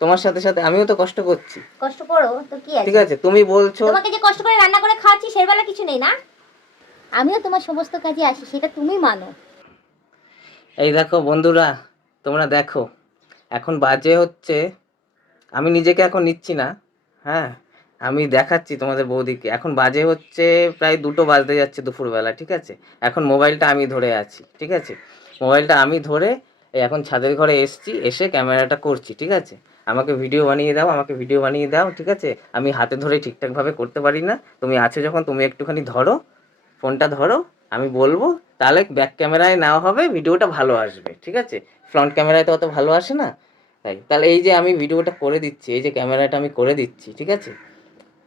তোমার সাথে সাথে আমিও তো কষ্ট করছি। কষ্ট করো তো কি আছে? ঠিক আছে, তুমি বলছো তোমাকে যে কষ্ট করে রান্না করে খাওয়াচ্ছি সের বেলা কিছু নেই না? আমিও তোমার সমস্ত কাজে আসি, সেটা তুমি মানো। এই দেখো বন্ধুরা, তোমরা দেখো, এখন বাজে হচ্ছে, আমি নিজেকে এখন নিচ্ছি না, হ্যাঁ, আমি দেখাচ্ছি তোমাদের বৌদিকে। এখন বাজে হচ্ছে প্রায় 2টো বাজতে যাচ্ছে দুপুরবেলা, ঠিক আছে। এখন মোবাইলটা আমি ধরে আছি, ঠিক আছে। মোবাইলটা আমি ধরে এই এখন ছাদের ঘরে এসছি, এসে ক্যামেরাটা করছি, ঠিক আছে। আমাকে ভিডিও বানিয়ে দাও, আমাকে ভিডিও বানিয়ে দাও, ঠিক আছে। আমি হাতে ধরে ঠিকঠাকভাবে করতে পারি না। তুমি আছো যখন, তুমি একটুখানি ধরো, ফোনটা ধরো, আমি বলবো, তাহলে ব্যাক ক্যামেরায় নেওয়া হবে, ভিডিওটা ভালো আসবে, ঠিক আছে। ফ্রন্ট ক্যামেরায় তো অত ভালো আসে না। তাই তাহলে এই যে আমি ভিডিওটা করে দিচ্ছি, এই যে ক্যামেরাটা আমি করে দিচ্ছি, ঠিক আছে।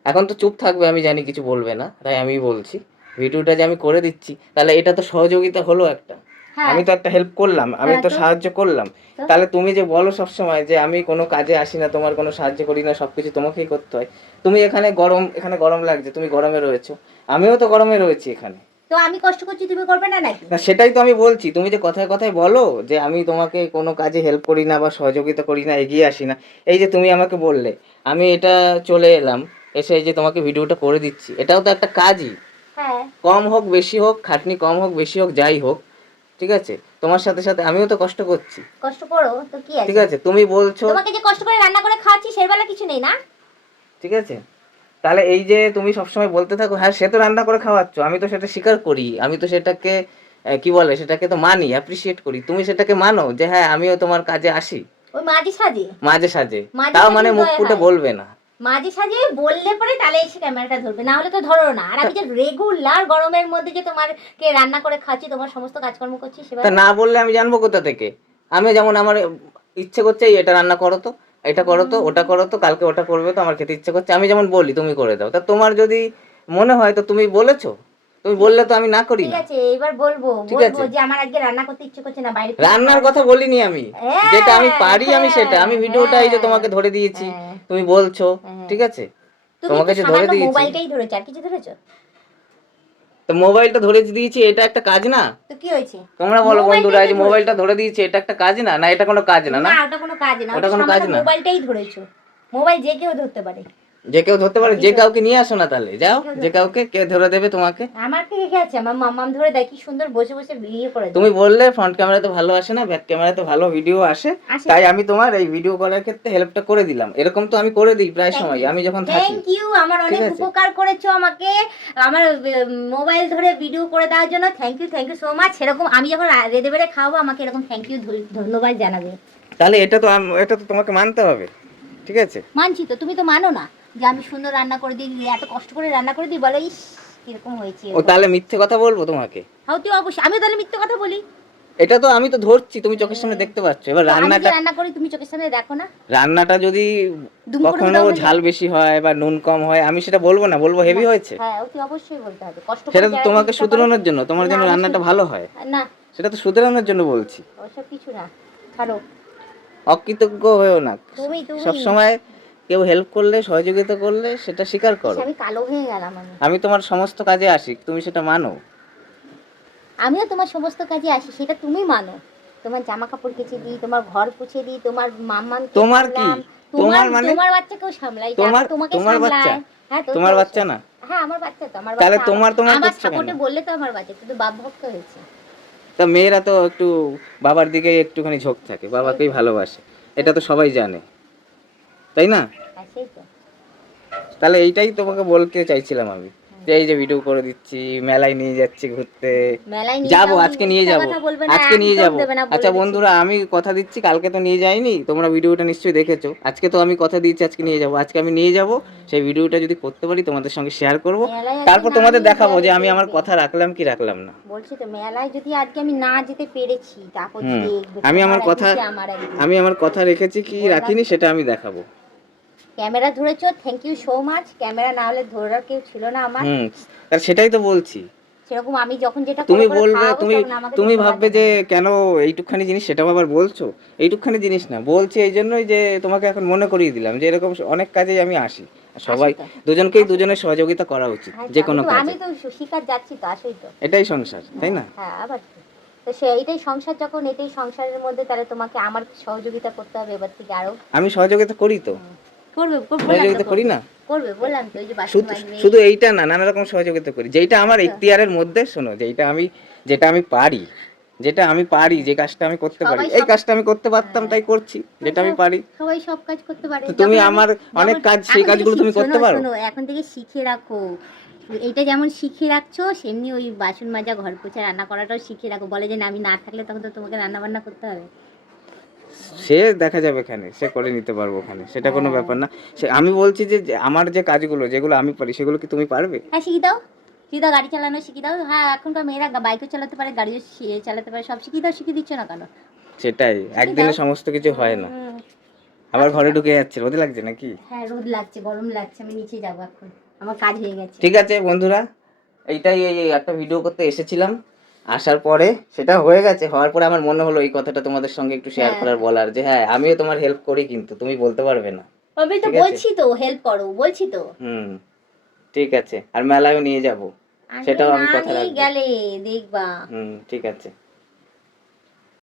এখন তো চুপ থাকবে, আমি জানি কিছু বলবে না, তাই আমি বলছি, ভিডিওটা যে আমি করে দিচ্ছি, তাহলে এটা তো সহযোগিতা হলো একটা। হ্যাঁ আমি তো একটা হেল্প করলাম, আমি হ্যাঁ, তো তো সাহায্য করলাম। তো তাহলে তুমি যে বলো সবসময় যে আমি কোনো কাজে আসি না, তোমার কোনো সাহায্য করি না, সবকিছু তোমাকেই করতে হয়। তুমি এখানে গরম লাগছে, তুমি গরমে রয়েছো, আমিও তো গরমে রয়েছি এখানে। তো আমি কষ্ট করছি, তুমি করবে না নাকি? না, সেটাই তো আমি বলছি, তুমি যে কথায় কথায় বলো যে আমি তোমাকে কোনো কাজে হেল্প করি না বা সহযোগিতা করি না, এগিয়ে আসি না। এই যে তুমি আমাকে বললে, আমি এটা চলে এলাম, এসে এই যে তোমাকে ভিডিওটা করে দিচ্ছি, এটাও তো একটা কাজই। হ্যাঁ, কম হোক বেশি হোক, খাটনি কম হোক বেশি হোক, যাই হোক, ঠিক আছে। তোমার সাথে সাথে আমিও তো কষ্ট করছি। কষ্ট করো তো কি ঠিক আছে? আছে, তুমি বলছো, তোমাকে যে কষ্ট করে রান্না করে খাওয়াচ্ছি সের বেলা কিছু নেই না? ঠিক আছে। তাহলে এই যে তুমি সবসময় বলতে থাকো, হ্যাঁ সে তো রান্না করে খাওয়াচ্ছ, আমি তো সেটা স্বীকার করি, আমি তো সেটাকে কি বলে, সেটাকে তো মানি, অ্যাপ্রিসিয়েট করি। তুমি সেটাকে মানো যে হ্যাঁ আমিও তোমার কাজে আসি ওই মাঝে সাজে, মাঝে সাঝে, মাঝে তাও সাঝে মানে মুখ উদয় ফুটে হয়। বলবে না। মাঝে সাঝে বললে পরে তাহলে এসে ক্যামেরাটা ধরবে, না হলে তো ধরো না। আর আমি যে রেগুলার গরমের মধ্যে যে তোমাকে রান্না করে খাচ্ছি, তোমার সমস্ত কাজকর্ম করছি তা সেবেলা। না বললে আমি জানবো কোথা থেকে? আমি যেমন আমার ইচ্ছে করছে, এই এটা রান্না করো তো, এটা করো তো, ওটা করো তো, কালকে ওটা করবে তো, আমার খেতে ইচ্ছে করছে, আমি যেমন বলি তুমি করে দাও। তা তোমার যদি মনে হয় তো তুমি বলেছো, তুমি বললে তো আমি না করি ঠিক না। আছে, এবার বলবো ঠিক বলবো আছে, যে আমার আজকে রান্না করতে ইচ্ছে করছে না, বাইরে থেকে রান্নার খাবার কথা এসে- বলিনি আমি, যেটা আমি হ্যাঁ পারি আমি সেটা, হ্যাঁ আমি ভিডিওটা এই যে হ্যাঁ তোমাকে ধরে দিয়েছি, হ্যাঁ তুমি বলছো, হ্যাঁ। ঠিক আছে, তুমি তোমাকে তো যে ধরে সামান্য দিয়েছি, মোবাইলটাই ধরেছো, আর কিছু ধরেছো? তো মোবাইলটা ধরে দিয়েছি, এটা একটা কাজ না? তো কি হয়েছে? তোমরা বলো বন্ধুরা, মোবাইলটাই এই তো যে ধরেছো। মোবাইলটা ধরে দিয়েছি, এটা একটা কাজ না? না এটা কোনো কাজ না? না না, ওটা কোনো কাজ না, ওটা ওটা কোনো কাজ সামান্য না। মোবাইলটাই ধরেছো। মোবাইল যে কেউ ধরতে পারে। যে কেউ ধরতে পারে, যে যে কেউ, কাউকে নিয়ে আসো না, তাহলে যে যাও, কেউ যে ধরতে পারে। কাউকে, কে ধরে দেবে তোমাকে? আমাকে রেখে আছে, আমার মাম্মাম ধরে দেয়, কি সুন্দর বসে বসে বিয়ে করে দেয়। তুমি বললে ফ্রন্ট ক্যামেরাতে ভালো আসে না, ব্যাক ক্যামেরাতে ভালো ভিডিও আসে, আসে। তাই আমি তোমার এই ভিডিও করার ক্ষেত্রে হেল্পটা করে দিলাম। এরকম তো আমি করে দিই প্রায় থ্যাংক সময়, ইউ, আমি যখন থাকি, থ্যাংক ইউ, আমার ঠিক অনেক আছে। উপকার করেছো আমাকে। আমার মোবাইল ধরে ভিডিও করে দেওয়ার জন্য থ্যাংক ইউ সো মাচ। সেরকম আমি যখন রেঁধে বেড়ে খাওয়াবো, আমাকে এরকম থ্যাংক ইউ ধন্যবাদ জানাবে। তাহলে এটা তো তোমাকে মানতে হবে, ঠিক আছে। মানছি তো, তুমি তো মানো না যে আমি সুন্দর রান্না করে দিই, এত কষ্ট করে রান্না করে দিই, বলো ইস কিরকম হয়েছে ও এরকম। তাহলে মিথ্যে কথা বলবো তোমাকে? হাও তুই অবশ্যই, আমি তাহলে মিথ্যে কথা বলি? এটা তো আমি তো ধরছি, তুমি চোখের সামনে দেখতে পাচ্ছ। এবার তো আমি যে রান্নাটা, রান্না করি তুমি চোখের সামনে দেখো না? রান্নাটা যদি দুম করে কখনো উধাও হয়ে ঝাল যায়। বেশি হয় বা নুন কম হয়, আমি সেটা বলবো না, বলবো না, হেভি হয়েছে। হ্যাঁ অতি অবশ্যই বলতে হবে, কষ্ট করে সেটা তো যারা তোমাকে জিনিসটা করে। শুধরানোর জন্য, তোমার না জন্য আমি রান্নাটা ভালো হয়, না, সেটা তো শুধরানোর জন্য বলছি। ওসব কিছু না, ছাড়ো। অকৃতজ্ঞ হয়েও না, তুমি সব সময় কেউ হেল্প করলে, সহযোগিতা করলে সেটা স্বীকার ইস, করো। আমি কালো হয়ে গেলাম আমি। আমি তোমার সমস্ত কাজে আসি, তুমি সেটা মানো। আমিও তোমার সমস্ত কাজে আসি, সেটা তুমি মানো। তোমার জামা কাপড় কেচে দিই, তোমার ঘর পুছে দিই, তোমার মাম্মামকে তোমার কি, সামলাম, তোমার তোমার মানে, তোমার বাচ্চাকেও সামলাই, যে তোমার আবার তোমাকে তোমার বাচ্চা, সামলায়। হ্যাঁ তো তোমার তো বাচ্চা না? হ্যাঁ আমার বাচ্চা তো, আমার তাহলে বাচ্চা তোমার তোমার আমার করছো কেন? সাপোর্টে বললে তো আমার বাচ্চা, কিন্তু বাপ ভক্ত হয়েছে। তা মেয়েরা তো একটু বাবার দিকে একটুখানি ঝোঁক থাকে, সেই বাবাকেই তো, ভালোবাসে, সেই এটা তো তো, সবাই জানে, তাই না? হ্যাঁ সেই তো। তাহলে এইটাই তোমাকে বলতে চাইছিলাম আমি, হুম। যে এই যে ভিডিও করে দিচ্ছি, মেলায় নিয়ে যাচ্ছি ঘুরতে, মেলায় নিয়ে যাবো, যাও, আজকে নিয়ে মিথ্যা যাব, কথা বলবে না, আজকে নিয়ে একদম যাব। দেবে না, বলে আচ্ছা দিচ্ছি। বন্ধুরা, আমি কথা দিচ্ছি, কালকে তো নিয়ে যাইনি, তোমরা ভিডিওটা নিশ্চয়ই দেখেছো, আজকে তো আমি কথা দিচ্ছি আজকে নিয়ে যাব, আজকে আমি নিয়ে যাব, সেই ভিডিওটা যদি করতে পারি তোমাদের সঙ্গে শেয়ার করব, মেলায় আজকে তারপর না তোমাদের নিয়ে দেখাবো গেলে যে আমি আমার দেখবে। কথা রাখলাম কি রাখলাম না। বলছি তো, মেলায় যদি আজকে আমি না যেতে পেরেছি, তারপর হুম, দেখবে আমি তোমার আমার কথা, একদিকে আমার একদিকে। আমি আমার কথা রেখেছি কি মনে রাখিনি রাখবে। সেটা আমি দেখাবো। ক্যামেরা ধরেছো, thank you so much. Camera না হলে ধরার কেউ ছিল না আমার। হুম, তাহলে সেটাই তো বলছি। সেরকম আমি যখন যেটা করে তুমি করে বলবে, খাওয়াবো, তুমি তখন আমাকে তুমি ধন্যবাদ ভাববে যে জানাবে। কেন এইটুকখানি জিনিস, সেটাও আবার বলছো। এইটুকখানি জিনিস না, বলছি এই জন্যই যে তোমাকে এখন মনে করিয়ে দিলাম যে এরকম অনেক কাজেই আমি আসি, সবাই আসি তো, দুজনকেই আসি তো। দুজনের সহযোগিতা করা উচিত হ্যাঁ তো, যে আমি কোনো তো কাজে। আমি তো শিকার যাচ্ছি তো, আসেই তো। এটাই সংসার, তাই হ্যাঁ না? হ্যাঁ, আবার কি। তো তো এইটাই সংসার, যখন এটাই সংসারের মধ্যে, তাহলে তোমাকে আমার সহযোগিতা করতে হবে এবার থেকে আরো। আমি সহযোগিতা করি তো, করবে, বললাম তো সহযোগিতা করি না? করবে, বললাম তো, ওই যে বাসন শুধু মাজবে। শুধু এইটা না, নানা রকম সহযোগিতা করি, যেটা আমার এখতিয়ারের মধ্যে। শোনো, যেটা আমি পারি, যে কাজটা আমি করতে পারি, সবাই এই কাজটা আমি করতে পারতাম তাই করছি, যেটা আমি পারি। সবাই সব কাজ করতে পারে। তো তুমি যখন আমি- আমার অনেক যখন- কাজ, সেই এখন থেকে কাজগুলো তুমি করতে শোনো, পারো। শোনো, এখন থেকে শিখে রাখো। এইটা যেমন শিখে রাখছো, সেমনি ওই বাসন মাজা, ঘর পোছা, রান্না করাটাও শিখে রাখো। বলে যে না, আমি না থাকলে তখন তো তোমাকে রান্না বান্না করতে হবে। সে দেখা যাবে এখানে, সে করে নিতে পারবো ওখানে, সেটা কোনো হ্যাঁ। ব্যাপার না। সে আমি বলছি যে আমার যে কাজগুলো, যেগুলো আমি পারি, সেগুলো কি তুমি পারবে? হ্যাঁ, শিখিয়ে দাও, শিখিয়ে দাও, গাড়ি চালানো শিখিয়ে দাও। হ্যাঁ, এখনকার মেয়েরা বাইকও চালাতে পারে, গাড়িও চালাতে পারে, সব শিখিয়ে দাও। শিখিয়ে দিচ্ছ না কেন? সেটাই, একদিনে সমস্ত কিছু হয় না। হুম। আবার ঘরে ঢুকে যাচ্ছে, রোদে লাগছে নাকি? হ্যাঁ, রোদ লাগছে, গরম লাগছে, আমি নিচে যাবো এখন, আমার কাজ হয়ে গেছে। ঠিক আছে বন্ধুরা, এইটাই, এই একটা ভিডিও করতে এসেছিলাম, আসার পরে সেটা হয়ে গেছে। হওয়ার পরে আমার মনে হলো এই কথাটা তোমাদের সঙ্গে একটু শেয়ার হ্যাঁ। করার, বলার যে হ্যাঁ, আমিও তোমার হেল্প করি, কিন্তু তুমি বলতে পারবে না। আমি তো ঠিক আছে। বলছি তো হেল্প করো, বলছি তো। ঠিক আছে, আর মেলায়ও নিয়ে যাব, আরে সেটাও আমি না, কথা নিয়ে রাখবো। গেলে দেখবা। ঠিক আছে।